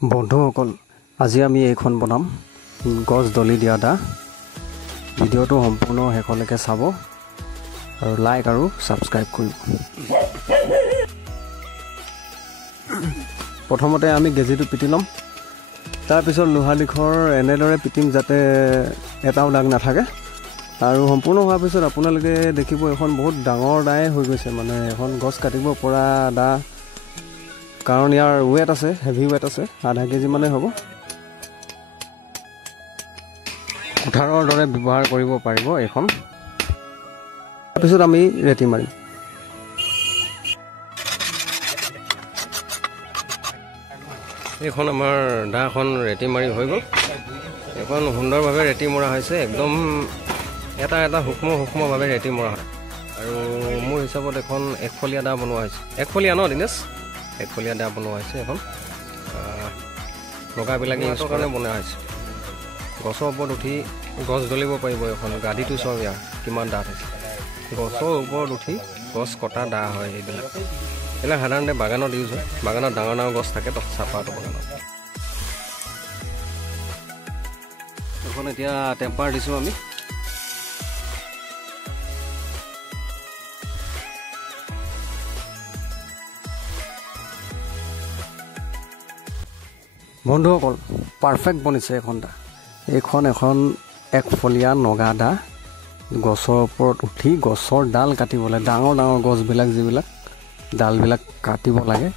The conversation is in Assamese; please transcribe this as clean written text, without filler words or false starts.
বন্ধুসকল আজি আমি এইখন বনাম গছ দলি দিয়া দা ভিডিওটো সম্পূৰ্ণ শেষলৈকে চাব আৰু লাইক আৰু সাবস্ক্ৰাইব কৰিব। প্ৰথমতে আমি গেজিটো পিটি লম, তাৰ পিছত লোহালিখৰ এনেদৰে পিটিম যাতে এটাও দাগ নাথাকে। আৰু সম্পূৰ্ণ হোৱাৰ পিছত আপোনালোকে দেখিব এখন বহুত ডাঙৰ দাই হৈ গৈছে, মানে এখন গছ কাটিব পৰা দা, কাৰণ ইয়াৰ ৱেট আছে, হেভি ৱেট আছে, আধা কেজি মানে হ'ব। কুঠাৰৰ দৰে ব্যৱহাৰ কৰিব পাৰিব এইখন। তাৰপিছত আমি ৰেতি মাৰিম। এইখন আমাৰ দাখন ৰেতি মাৰি হৈ গ'ল। এইখন সুন্দৰভাৱে ৰেতি মৰা হৈছে, একদম এটা এটা সূক্ষ্মভাৱে ৰেতি মৰা হয়। আৰু মোৰ হিচাপত এখন একফলীয়া দা বনোৱা হৈছে, একফলীয়া ন দিনেশ, একফলীয়া দা বনোৱা হৈছে। এখন লগাবিলাক ইউজ কাৰণে বনোৱা হৈছে। গছৰ ওপৰত উঠি গছ দলিব পাৰিব। এখন গাড়ীটো চব ইয়াৰ কিমান ডাঠ হৈছে। গছৰ ওপৰত উঠি গছ কটা দা হয় এইবিলাক সাধাৰণতে বাগানত ইউজ হয়। বাগানত ডাঙৰ ডাঙৰ গছ থাকে, চাহপাতৰ বাগানত। এখন এতিয়া টেম্পাৰ দিছোঁ আমি। বন্ধুসকল পাৰফেক্ট বনিছে এখন দা। এইখন এখন একফলীয়া নগা দা, গছৰ ওপৰত উঠি গছৰ ডাল কাটিবলৈ, ডাঙৰ ডাঙৰ গছবিলাক যিবিলাক ডালবিলাক কাটিব লাগে